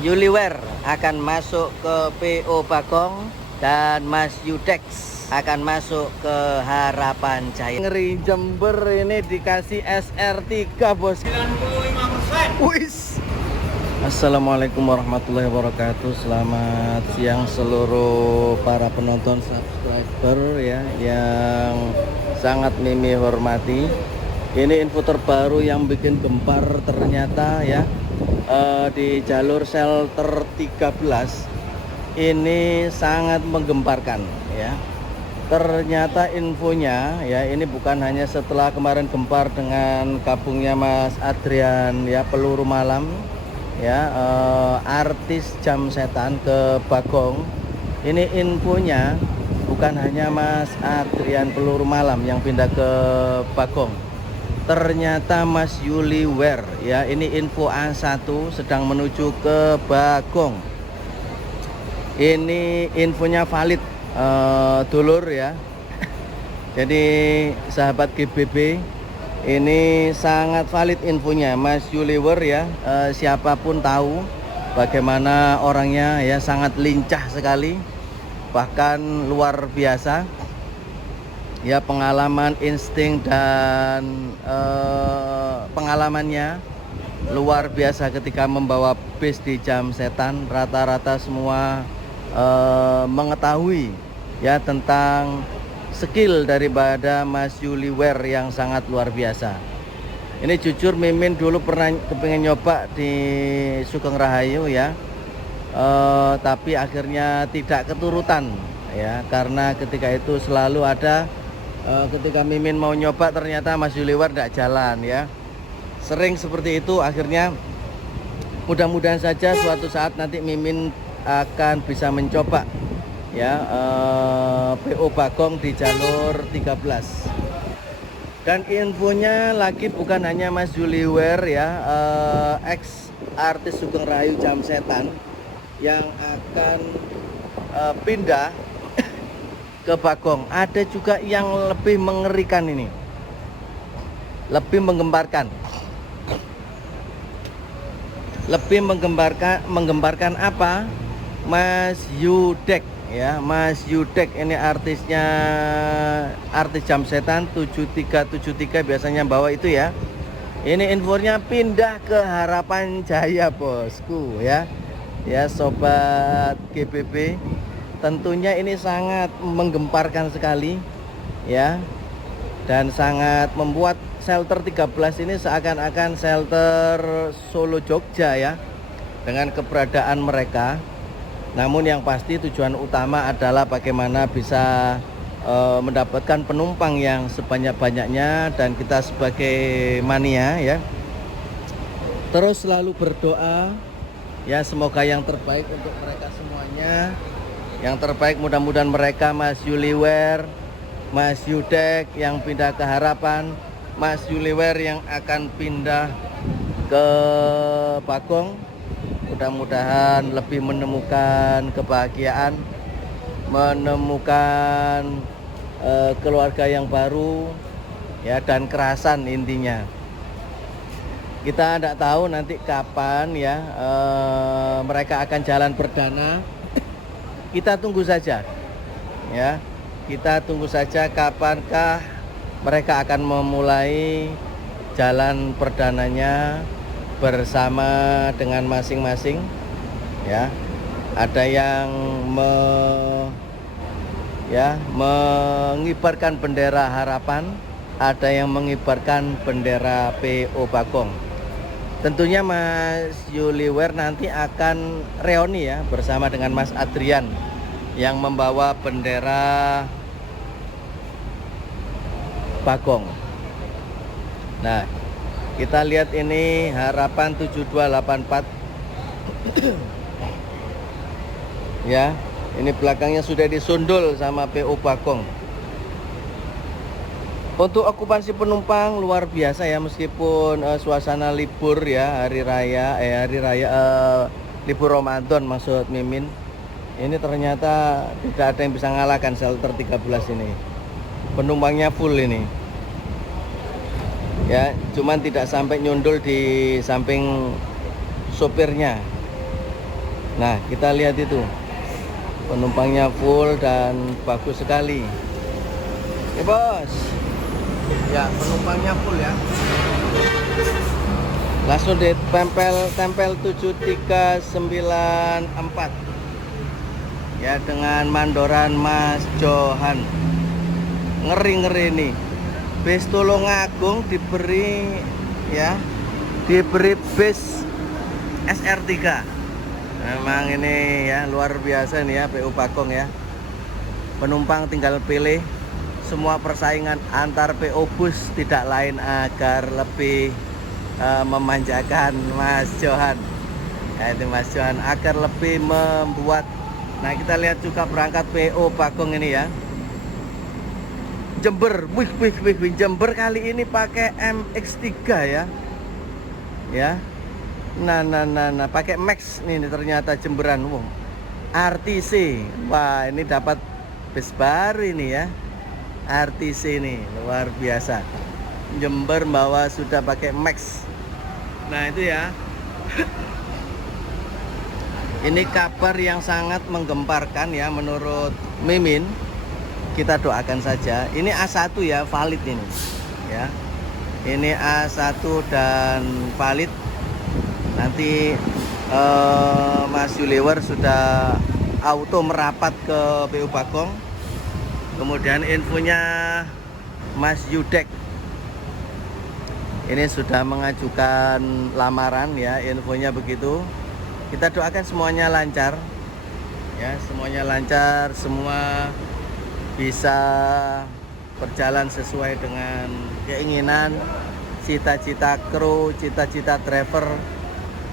Yuliwer akan masuk ke PO Bagong dan Mas Yudex akan masuk ke Harapan Jaya. Ngeri Jember ini dikasih SR3 bos. 95%. Wis. Assalamualaikum warahmatullahi wabarakatuh. Selamat siang seluruh para penonton subscriber ya yang sangat Mimi hormati. Ini info terbaru yang bikin gempar ternyata ya, di jalur shelter 13 ini sangat menggemparkan ya. Ternyata infonya ya, ini bukan hanya setelah kemarin gempar dengan gabungnya Mas Adrian ya, peluru malam ya, artis jam setan ke Bagong. Ini infonya bukan hanya Mas Adrian peluru malam yang pindah ke Bagong, ternyata Mas Yuliwer ya, ini info A1 sedang menuju ke Bagong. Ini infonya valid dulur ya. Jadi sahabat GBB, ini sangat valid infonya Mas Yuliwer ya. Siapapun tahu bagaimana orangnya ya, sangat lincah sekali, bahkan luar biasa ya, pengalaman, insting dan pengalamannya luar biasa ketika membawa bis di jam setan. Rata-rata semua mengetahui ya tentang skill daripada Mas Yuliwer yang sangat luar biasa. Ini jujur Mimin dulu pernah kepengen nyoba di Sugeng Rahayu ya, tapi akhirnya tidak keturutan ya, karena ketika itu selalu ada ketika Mimin mau nyoba ternyata Mas Yuliwer tidak jalan ya. Sering seperti itu. Akhirnya mudah-mudahan saja suatu saat nanti Mimin akan bisa mencoba ya, PO Bagong di jalur 13. Dan infonya lagi bukan hanya Mas Yuliwer ya, ex artis Sugeng Rahayu jam setan yang akan pindah ke Bagong. Ada juga yang lebih mengerikan ini, lebih menggemparkan. Lebih menggemparkan apa? Mas Yudex ya, Mas Yudex ini artisnya, artis jam setan 7373 biasanya bawa itu ya. Ini infonya pindah ke Harapan Jaya bosku ya. Ya sobat GBB, tentunya ini sangat menggemparkan sekali ya, dan sangat membuat shelter 13 ini seakan-akan shelter Solo Jogja ya, dengan keberadaan mereka. Namun yang pasti tujuan utama adalah bagaimana bisa mendapatkan penumpang yang sebanyak-banyaknya, dan kita sebagai mania ya terus selalu berdoa ya, semoga yang terbaik untuk mereka semuanya. Yang terbaik mudah-mudahan mereka, Mas Yuliwer, Mas Yudex yang pindah ke Harapan, Mas Yuliwer yang akan pindah ke Bagong, mudah-mudahan lebih menemukan kebahagiaan, menemukan keluarga yang baru ya, dan kerasan intinya. Kita tidak tahu nanti kapan ya mereka akan jalan perdana. Kita tunggu saja ya, kita tunggu saja kapankah mereka akan memulai jalan perdananya bersama dengan masing-masing ya. Ada yang mengibarkan bendera Harapan, ada yang mengibarkan bendera PO Bagong. Tentunya Mas Yuliwer nanti akan reuni ya bersama dengan Mas Adrian yang membawa bendera Bagong. Nah, kita lihat ini Harapan 7284 ya, ini belakangnya sudah disundul sama PO Bagong. Untuk okupansi penumpang luar biasa ya, meskipun suasana libur ya, hari raya libur Ramadan maksud Mimin. Ini ternyata tidak ada yang bisa ngalahkan shelter 13 ini. Penumpangnya full ini. Ya, cuman tidak sampai nyundul di samping sopirnya. Nah, kita lihat itu penumpangnya full dan bagus sekali. Oke bos, ya penumpangnya full ya. Langsung tempel 7394 ya, dengan mandoran Mas Johan. Ngeri nih. Bis Tulungagung diberi ya, diberi bis SR3. Memang ini ya luar biasa nih ya, PU Bagong ya. Penumpang tinggal pilih. Semua persaingan antar PO bus tidak lain agar lebih memanjakan Mas Johan. Ya, itu Mas Johan agar lebih membuat. Nah, kita lihat juga berangkat PO Bagong ini ya. Jember, wih, Jember kali ini pakai MX3 ya. Ya. Nah, pakai Max nih ternyata Jemberan. Wow. RTC. Wah, ini dapat bis baru ini ya. RTC ini luar biasa. Jember bawa sudah pakai Max. Nah, itu ya. Ini kabar yang sangat menggemparkan ya menurut Mimin. Kita doakan saja. Ini A1 ya, valid ini. Ya. Ini A1 dan valid. Nanti Mas Yuliwer sudah auto merapat ke PU Bagong. Kemudian infonya Mas Yudek ini sudah mengajukan lamaran ya, infonya begitu. Kita doakan semuanya lancar ya, semuanya lancar, semua bisa berjalan sesuai dengan keinginan, cita-cita kru, cita-cita driver,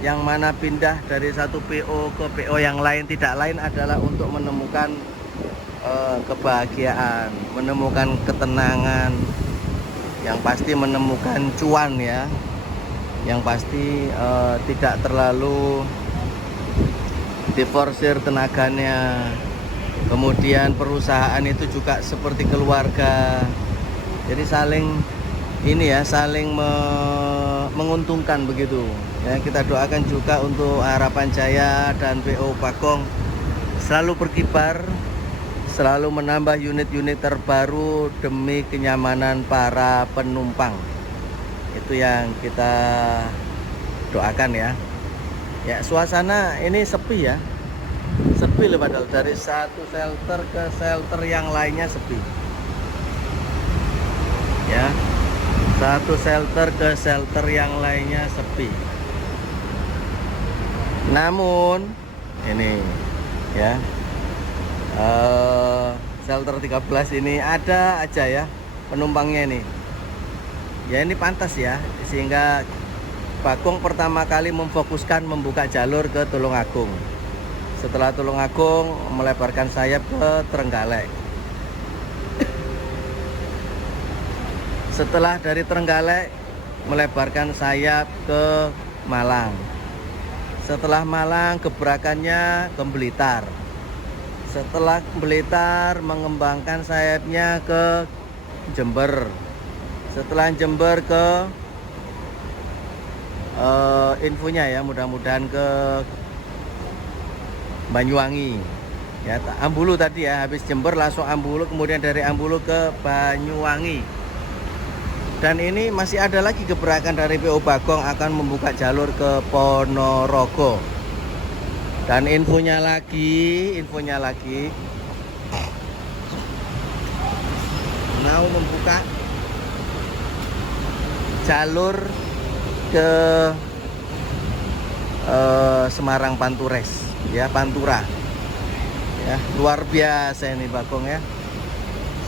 yang mana pindah dari satu PO ke PO yang lain tidak lain adalah untuk menemukan kebahagiaan, menemukan ketenangan, yang pasti menemukan cuan ya, yang pasti tidak terlalu diforsir tenaganya. Kemudian perusahaan itu juga seperti keluarga, jadi saling ini ya, saling menguntungkan begitu ya. Kita doakan juga untuk Harapan Jaya dan PO Bagong selalu berkibar, selalu menambah unit-unit terbaru demi kenyamanan para penumpang. Itu yang kita doakan ya. Ya, suasana ini sepi ya. Sepi loh, padahal dari satu shelter ke shelter yang lainnya sepi. Ya. Satu shelter ke shelter yang lainnya sepi. Namun ini ya, shelter 13 ini ada aja ya penumpangnya ini. Ya, ini pantas ya, sehingga Bagong pertama kali memfokuskan membuka jalur ke Tulungagung. Setelah Tulungagung melebarkan sayap ke Trenggalek. Setelah dari Trenggalek melebarkan sayap ke Malang. Setelah Malang gebrakannya ke Blitar. Setelah Blitar mengembangkan sayapnya ke Jember. Setelah Jember ke infonya ya, mudah-mudahan ke Banyuwangi ya, Ambulu tadi ya, habis Jember langsung Ambulu, kemudian dari Ambulu ke Banyuwangi. Dan ini masih ada lagi gebrakan dari PO Bagong akan membuka jalur ke Ponorogo. Dan infonya lagi mau membuka jalur ke Semarang Pantures ya, Pantura ya, luar biasa ini Bagong ya.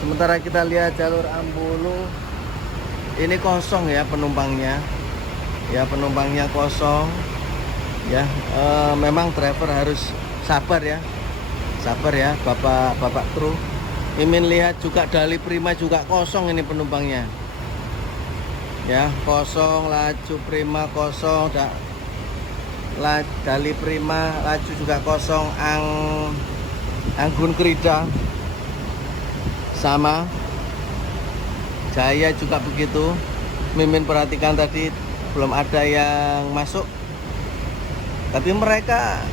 Sementara kita lihat jalur Ambulu ini kosong ya penumpangnya ya, penumpangnya kosong ya. Memang driver harus sabar ya bapak kru. Mimin lihat juga Dali Prima juga kosong ini penumpangnya ya, kosong. Laju Prima kosong, Dali Prima laju juga kosong. Anggun Krida sama, Jaya juga begitu. Mimin perhatikan tadi belum ada yang masuk, tapi mereka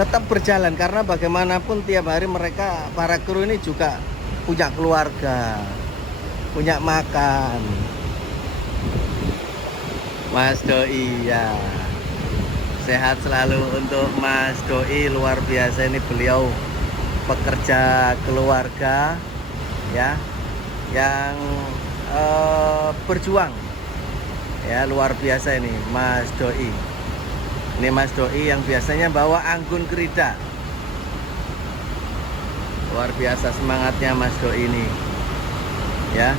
tetap berjalan, karena bagaimanapun tiap hari mereka, para kru ini juga punya keluarga, punya makan. Mas Doi ya, sehat selalu untuk Mas Doi, luar biasa ini beliau pekerja keluarga ya, yang berjuang ya, luar biasa ini Mas Doi. Ini Mas Doi yang biasanya bawa anggun kerida. Luar biasa semangatnya Mas Doi ini. Ya.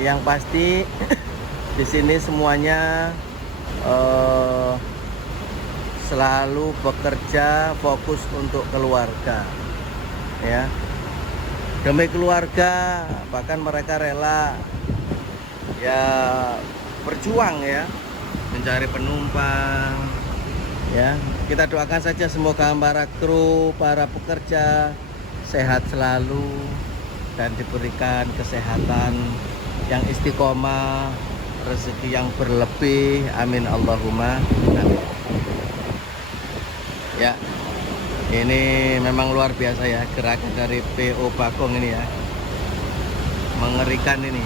Yang pasti di sini semuanya selalu bekerja fokus untuk keluarga. Ya. Demi keluarga, bahkan mereka rela ya berjuang ya, mencari penumpang ya. Kita doakan saja semoga para kru, para pekerja sehat selalu dan diberikan kesehatan yang istiqomah, rezeki yang berlebih, amin Allahumma amin. Ya, ini memang luar biasa ya gerakan dari PO Bagong ini ya, mengerikan ini.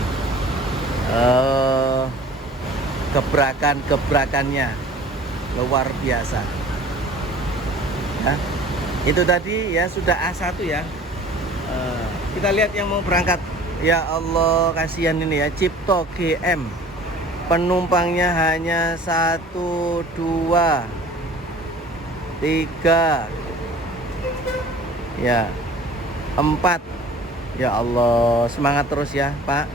Gebrakannya luar biasa ya. Itu tadi ya sudah A1 ya. Kita lihat yang mau berangkat. Ya Allah, kasihan ini ya, Cipto GM, penumpangnya hanya 1, 2, 3 ya, 4. Ya Allah, semangat terus ya Pak,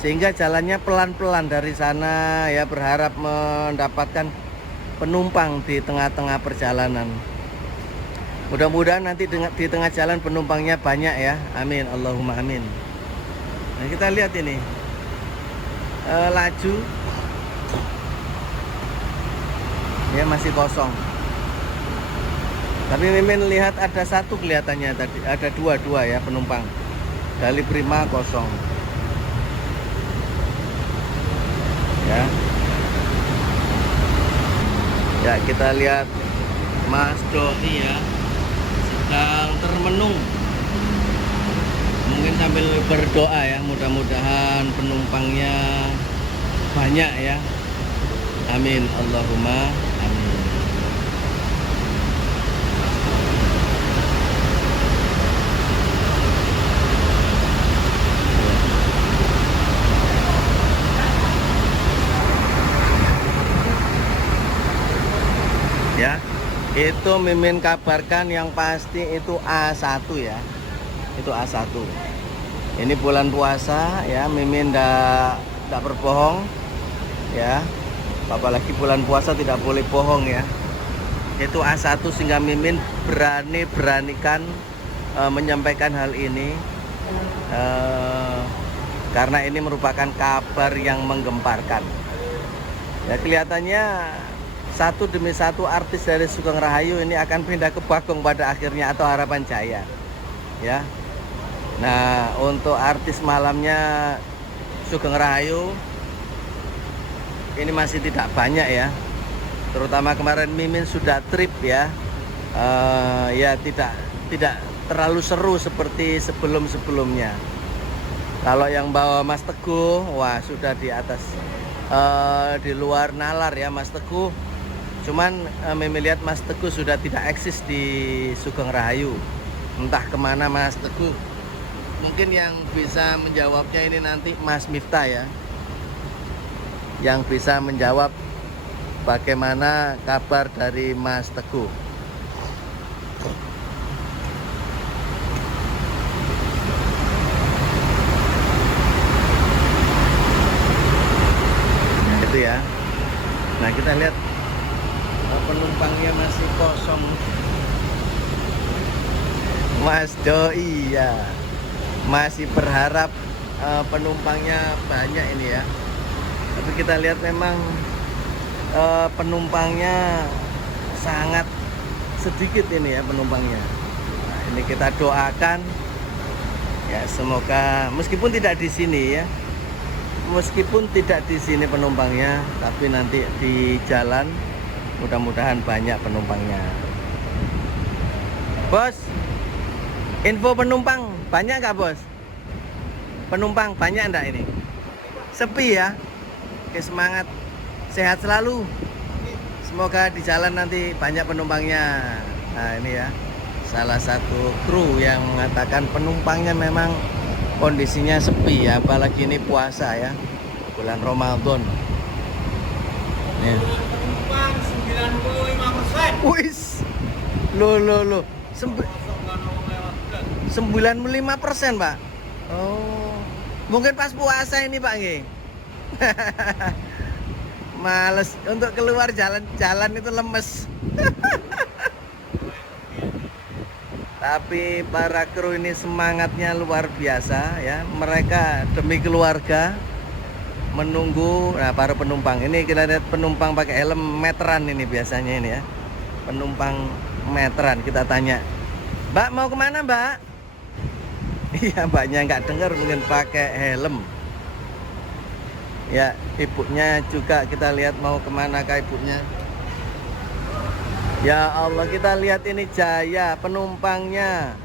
sehingga jalannya pelan-pelan dari sana ya, berharap mendapatkan penumpang di tengah-tengah perjalanan. Mudah-mudahan nanti di tengah jalan penumpangnya banyak ya, amin Allahumma amin. Nah, kita lihat ini laju ya, masih kosong, tapi Mimin lihat ada satu kelihatannya tadi, ada dua ya penumpang. Dali Prima kosong ya. Ya, kita lihat Mas Doi ya, sedang termenung, mungkin sambil berdoa ya, mudah-mudahan penumpangnya banyak ya, amin Allahumma amin. Ya, itu Mimin kabarkan yang pasti itu A1 ya, itu A1. Ini bulan puasa ya, Mimin ndak berbohong ya, apalagi bulan puasa tidak boleh bohong ya. Itu A1, sehingga Mimin beranikan menyampaikan hal ini karena ini merupakan kabar yang menggemparkan ya. Kelihatannya satu demi satu artis dari Sugeng Rahayu ini akan pindah ke Bagong pada akhirnya, atau Harapan Jaya ya. Nah, untuk artis malamnya Sugeng Rahayu ini masih tidak banyak ya, terutama kemarin Mimin sudah trip ya. Ya tidak terlalu seru seperti sebelumnya. Kalau yang bawa Mas Teguh, wah sudah di atas, di luar nalar ya Mas Teguh. Cuman Mimin lihat Mas Teguh sudah tidak eksis di Sugeng Rahayu. Entah kemana Mas Teguh. Mungkin yang bisa menjawabnya ini nanti Mas Miftah ya, yang bisa menjawab bagaimana kabar dari Mas Teguh. Nah, itu ya. Nah, kita lihat penumpangnya masih kosong. Mas Doi ya, masih berharap penumpangnya banyak ini ya. Tapi kita lihat memang penumpangnya sangat sedikit ini ya penumpangnya. Nah, ini kita doakan ya, semoga meskipun tidak di sini ya, meskipun tidak di sini penumpangnya, tapi nanti di jalan mudah-mudahan banyak penumpangnya. Bos, info penumpang banyak nggak bos? Penumpang banyak enggak ini? Sepi ya? Oke, semangat, sehat selalu. Semoga di jalan nanti banyak penumpangnya. Nah ini ya, salah satu kru yang mengatakan penumpangnya memang kondisinya sepi ya, apalagi ini puasa ya, bulan Ramadan. Nih. Penumpang 95%. Wis, lo 95% Pak. Oh, mungkin pas puasa ini Pak nggih. Males untuk keluar jalan-jalan itu lemes. Tapi para kru ini semangatnya luar biasa ya. Mereka demi keluarga menunggu. Nah, para penumpang ini kita lihat penumpang pakai helm meteran ini biasanya ini ya. Penumpang meteran, kita tanya, Mbak mau kemana Mbak? Iya, mbaknya nggak dengar, mungkin pakai helm. Ya, ibunya juga kita lihat mau kemana kah ibunya. Ya Allah, kita lihat ini Jaya penumpangnya.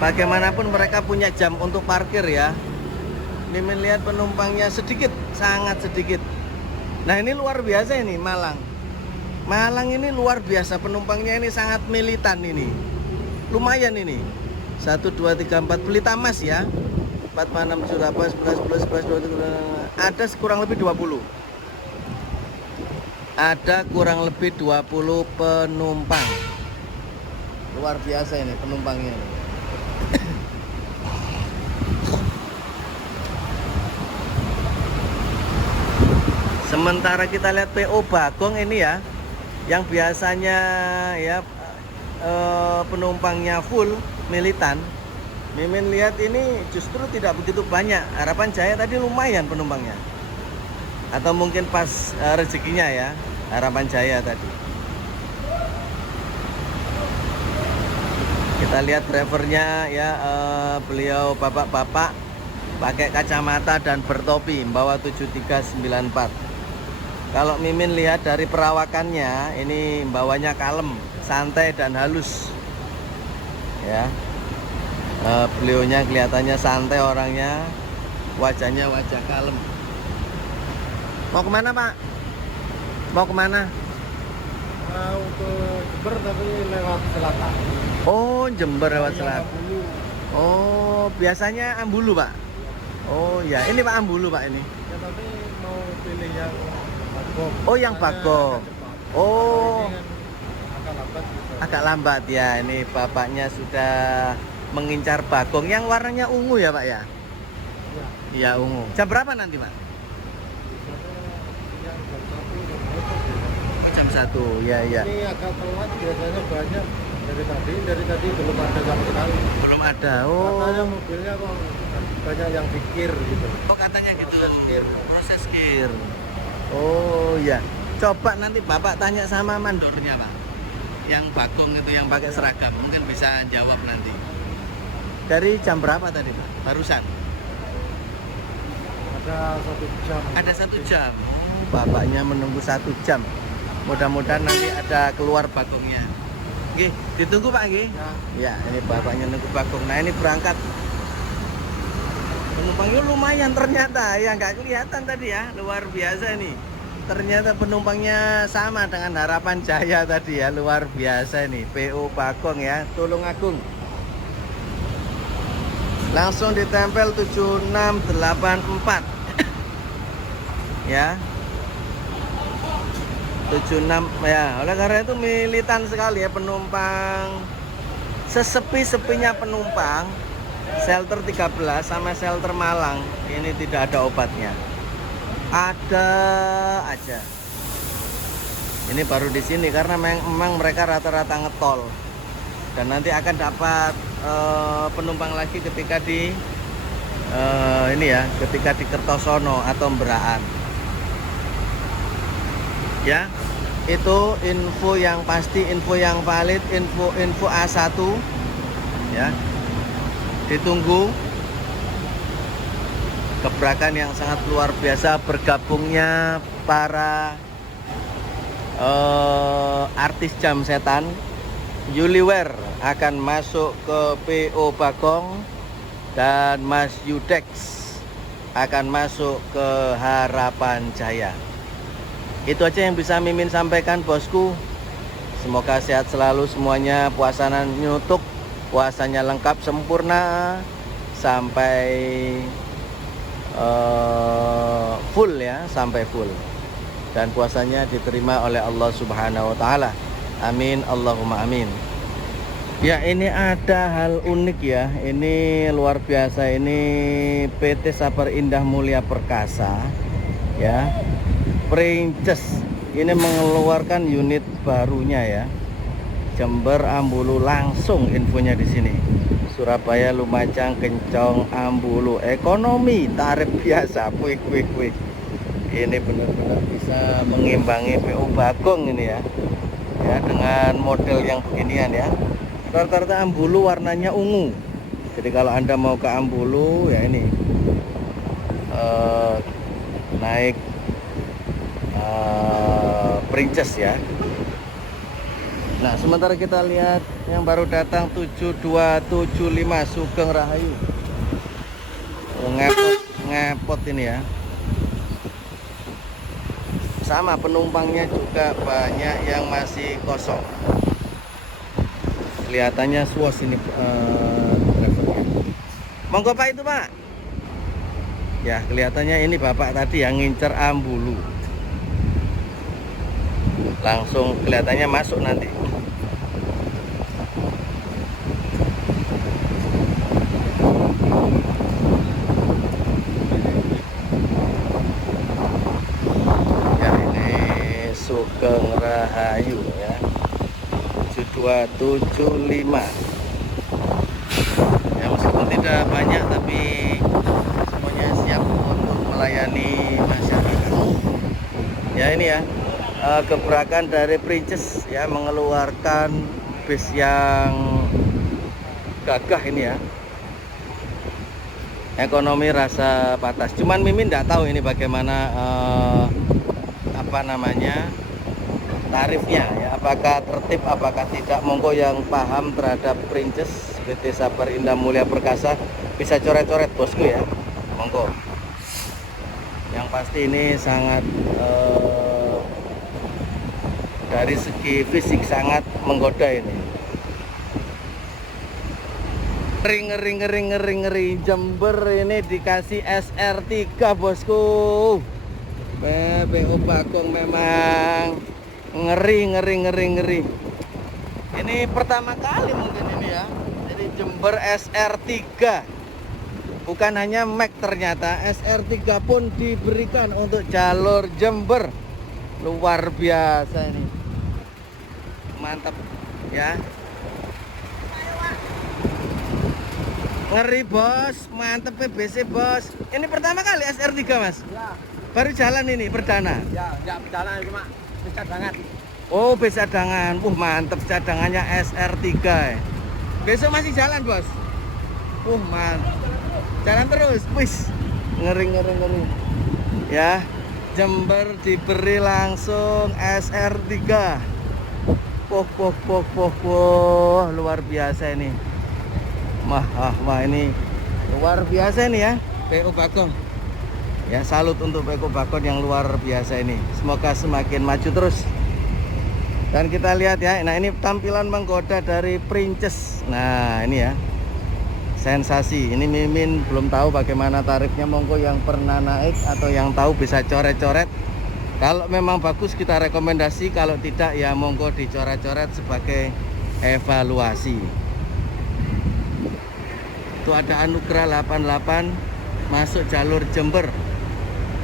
Bagaimanapun mereka punya jam untuk parkir ya. Mimin lihat penumpangnya sedikit, sangat sedikit. Nah ini luar biasa ini Malang. Malang ini luar biasa, penumpangnya ini sangat militan ini. Lumayan ini. 1, 2, 3, 4 pelita emas ya. 4, 5, 6, 7, 8, 11, 12, 13, 14, ada kurang lebih 20. Ada kurang lebih 20 penumpang. Luar biasa ini penumpangnya. Sementara kita lihat PO Bagong ini ya, yang biasanya ya penumpangnya full militan. Mimin lihat ini justru tidak begitu banyak. Harapan Jaya tadi lumayan penumpangnya. Atau mungkin pas rezekinya ya, Harapan Jaya tadi. Kita lihat drivernya ya, beliau bapak-bapak pakai kacamata dan bertopi, membawa 7394. Kalau Mimin lihat dari perawakannya, ini bawanya kalem, santai dan halus. Ya. Beliaunya kelihatannya santai orangnya, wajahnya wajah kalem. Mau kemana Pak? Mau kemana? Mau ke Jember tapi lewat selatan. Oh, Jember lewat selatan. Oh, biasanya Ambulu Pak. Oh ya, ini Pak Ambulu Pak ini. Ya tapi mau pilih yang Bagong. Oh, yang Bagong. Oh, agak lambat gitu. agak lambat ya. Ini bapaknya sudah mengincar Bagong yang warnanya ungu ya Pak ya? Ya. Iya ungu. Jam berapa nanti Pak? Yang jam 1 Oh, jam 1, ya ya. Ini agak telat, biasanya banyak dari tadi belum ada sama sekali. Belum ada. Oh. Katanya mobilnya kok banyak yang dikir gitu. Oh katanya gitu. Proses kir. Proses kir. Oh ya. Coba nanti Bapak tanya sama mandornya Pak. Yang Bagong itu yang pakai seragam, mungkin bisa jawab nanti. Dari jam berapa tadi Pak? Barusan. Ada 1 jam. Ada 1 jam. Oh, bapaknya menunggu 1 jam. Mudah-mudahan nanti ada keluar Bagongnya. Oke, ditunggu Pak nggih. Ya, ini bapaknya nunggu Bagong. Nah, ini berangkat. Penumpangnya lumayan ternyata, ya nggak kelihatan tadi ya, luar biasa nih. Ternyata penumpangnya sama dengan Harapan Jaya tadi ya, luar biasa nih. PO Bagong ya, Tulungagung. Langsung ditempel 7684. Ya. 76 ya. Oleh karena itu militan sekali ya penumpang. Sesepi-sepinya penumpang, shelter 13 sama shelter Malang ini tidak ada obatnya. Ada aja. Ini baru di sini karena memang mereka rata-rata ngetol. Dan nanti akan dapat penumpang lagi ketika di ini ya, ketika di Kertosono atau Mberaan. Ya, itu info yang pasti, info yang valid, info A1 ya. Ditunggu gebrakan yang sangat luar biasa bergabungnya para artis jam setan Yuliwer akan masuk ke PO Bagong, dan Mas Yudex akan masuk ke Harapan Jaya. Itu aja yang bisa Mimin sampaikan, bosku. Semoga sehat selalu semuanya, puasanya nyutuk, puasanya lengkap sempurna sampai full ya, sampai full, dan puasanya diterima oleh Allah Subhanahu wa taala. Amin, Allahumma amin. Ya, ini ada hal unik ya. Ini luar biasa, ini PT Sabar Indah Mulia Perkasa ya. Princes ini mengeluarkan unit barunya ya. Jember Ambulu, langsung infonya di sini. Surabaya Lumajang Kencong Ambulu, ekonomi tarif biasa. Wih. Ini benar-benar bisa mengimbangi PO Bagong ini ya. Ya, dengan model yang beginian ya. Rata-rata Ambulu warnanya ungu. Jadi kalau Anda mau ke Ambulu ya ini naik Princess ya. Nah, sementara kita lihat yang baru datang 7275 Sugeng Rahayu. Ngepot ini ya. Sama, penumpangnya juga banyak yang masih kosong. Kelihatannya suas ini drivernya. Monggo Pak, itu Pak. Ya, kelihatannya ini Bapak tadi yang ngincer Ambulu. Langsung kelihatannya masuk nanti. Ya, ini Sugeng Rahayu ya. 7275 ya, meskipun tidak banyak tapi semuanya siap untuk melayani masyarakat ya. Ini ya, gebrakan dari Princess ya, mengeluarkan bis yang gagah ini ya. Ekonomi rasa patas, cuman Mimin tidak tahu ini bagaimana apa namanya tarifnya ya, apakah tertib apakah tidak. Monggo yang paham terhadap Princess PT Sabar Indah Mulia Perkasa bisa coret-coret bosku ya, monggo. Yang pasti ini sangat dari segi fisik sangat menggoda ini. Ngeri Jember ini dikasih SR3 bosku. PO Bagong memang ngeri. Ini pertama kali mungkin ini ya. Jadi Jember SR3, bukan hanya Max, ternyata SR3 pun diberikan untuk jalur Jember. Luar biasa ini, mantap ya. Ngeri bos, mantep PBC bos. Ini pertama kali SR3 mas? Ya. Baru jalan ini perdana? Ya, nggak berjalan, cuma bis cadangan. Oh, bis cadangan. Mantep, cadangannya SR3 ya. Besok masih jalan bos? Mantap. Jalan terus, wis. Ngeri. Ya, Jember diberi langsung SR3. Luar biasa ini. Wah, ini luar biasa ini ya, PO Bagong. Ya, salut untuk PO Bagong yang luar biasa ini. Semoga semakin maju terus. Dan kita lihat ya, nah ini tampilan menggoda dari Princess. Nah, ini ya, sensasi. Ini Mimin belum tahu bagaimana tarifnya. Monggo yang pernah naik atau yang tahu bisa coret-coret. Kalau memang bagus kita rekomendasi, kalau tidak ya monggo dicoret-coret sebagai evaluasi. Itu ada Anugrah 88 masuk jalur Jember.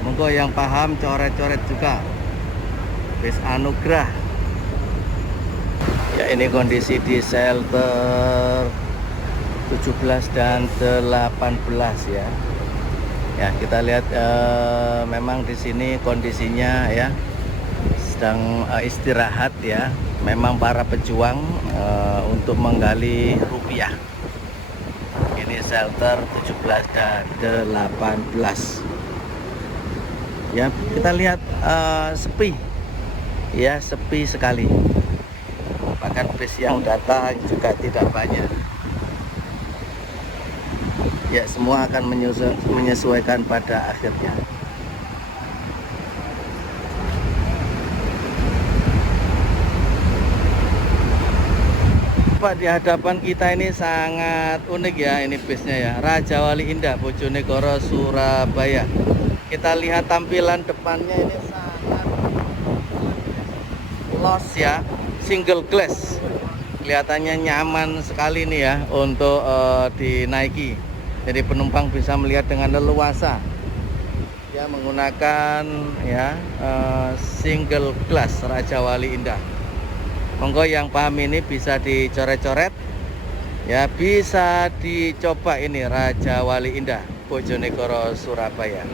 Monggo yang paham coret-coret juga. Bis Anugrah. Ya, ini kondisi di shelter 17 dan 18 ya. Ya, kita lihat memang di sini kondisinya ya sedang istirahat ya. Memang para pejuang untuk menggali rupiah. Ini shelter 17 dan 18. Ya, kita lihat sepi. Ya, sepi sekali. bis yang datang juga tidak banyak. Ya, semua akan menyesuaikan pada akhirnya. Pak, di hadapan kita ini sangat unik ya, ini bisnya ya, Raja Wali Indah, Bojonegoro, Surabaya. Kita lihat tampilan depannya ini sangat los ya, single glass. Kelihatannya nyaman sekali nih ya untuk dinaiki. Jadi penumpang bisa melihat dengan leluasa. Ya, menggunakan ya single glass Raja Wali Indah. Monggo yang paham ini bisa dicoret-coret. Ya, bisa dicoba ini Raja Wali Indah, Bojonegoro, Surabaya.